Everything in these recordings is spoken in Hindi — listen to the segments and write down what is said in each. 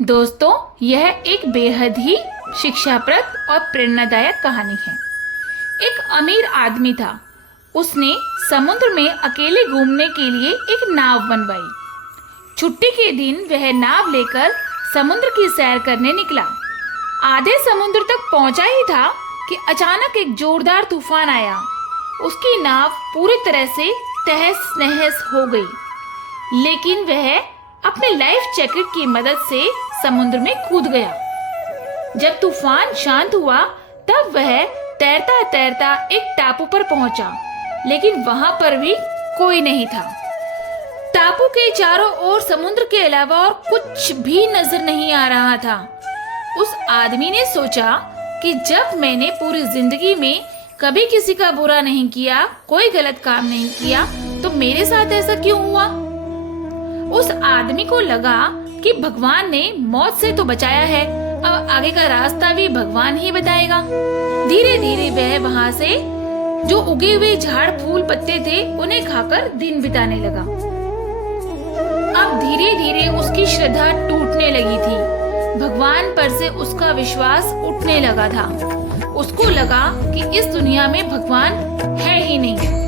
दोस्तों, यह एक बेहद ही शिक्षाप्रद और प्रेरणादायक कहानी है। एक अमीर आदमी था। उसने समुद्र में अकेले घूमने के लिए एक नाव बनवाई। छुट्टी के दिन वह नाव लेकर समुद्र की सैर करने निकला। आधे समुद्र तक पहुंचा ही था कि अचानक एक जोरदार तूफान आया। उसकी नाव पूरी तरह से तहस नहस हो गई, लेकिन वह अपने लाइफ जैकेट की मदद से समुद्र में कूद गया। जब तूफान शांत हुआ तब वह तैरता तैरता एक टापू पर पहुंचा, लेकिन वहां पर भी कोई नहीं था। टापू के चारों ओर समुद्र के अलावा और कुछ भी नजर नहीं आ रहा था। उस आदमी ने सोचा कि जब मैंने पूरी जिंदगी में कभी किसी का बुरा नहीं किया, कोई गलत काम नहीं किया, तो मेरे साथ ऐसा क्यों हुआ? उस आदमी को लगा कि भगवान ने मौत से तो बचाया है, अब आगे का रास्ता भी भगवान ही बताएगा। धीरे धीरे वह वहां से जो उगे हुए झाड़ फूल पत्ते थे उन्हें खाकर दिन बिताने लगा। अब धीरे धीरे उसकी श्रद्धा टूटने लगी थी। भगवान पर से उसका विश्वास उठने लगा था। उसको लगा कि इस दुनिया में भगवान है ही नहीं।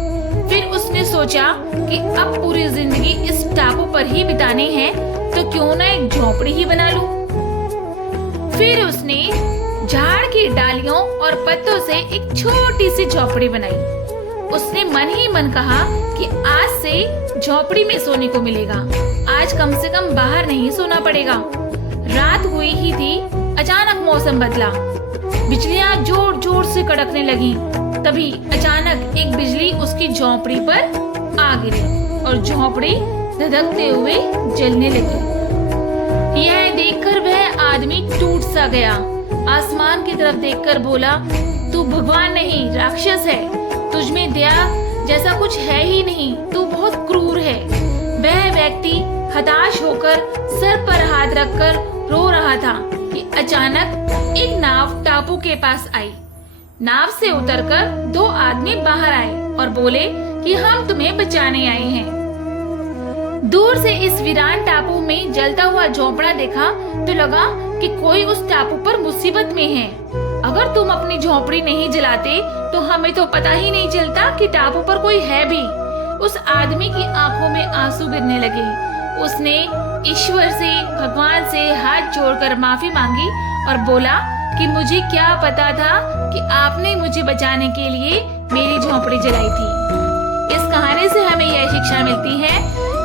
फिर उसने सोचा कि अब पूरी जिंदगी इस टापू पर ही बितानी है, तो क्यों ना एक झोपड़ी ही बना लूं। फिर उसने झाड़ की डालियों और पत्तों से एक छोटी सी झोपड़ी बनाई। उसने मन ही मन कहा कि आज से झोपड़ी में सोने को मिलेगा, आज कम से कम बाहर नहीं सोना पड़ेगा। रात हुई ही थी, अचानक मौसम बदला। बिजलियां जोर जोर से कड़कने लगी। तभी अचानक एक बिजली उसकी झोपड़ी पर आ गिरी और झोपड़ी धधकते हुए जलने लगी। यह देखकर वह आदमी टूट सा गया। आसमान की तरफ देखकर बोला, तू भगवान नहीं, राक्षस है। तुझ में दया जैसा कुछ है ही नहीं, तू बहुत क्रूर है। वह व्यक्ति हताश होकर सर पर हाथ रखकर रो रहा था कि अचानक एक नाव टापू के पास आई। नाव से उतरकर दो आदमी बाहर आए और बोले कि हम तुम्हें बचाने आए हैं। दूर से इस वीरान टापू में जलता हुआ झोपड़ा देखा तो लगा कि कोई उस टापू पर मुसीबत में है। अगर तुम अपनी झोपड़ी नहीं जलाते तो हमें तो पता ही नहीं चलता कि टापू पर कोई है भी। उस आदमी की आंखों में आंसू गिरने लगे। उसने ईश्वर से, भगवान से हाथ जोड़कर माफी मांगी और बोला कि मुझे क्या पता था कि आपने मुझे बचाने के लिए मेरी झोपड़ी जलाई थी। इस कहानी से हमें यह शिक्षा मिलती है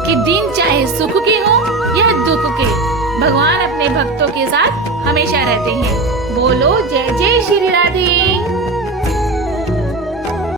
कि दिन चाहे सुख के हो या दुख के, भगवान अपने भक्तों के साथ हमेशा रहते हैं। बोलो जय जय श्री राधे।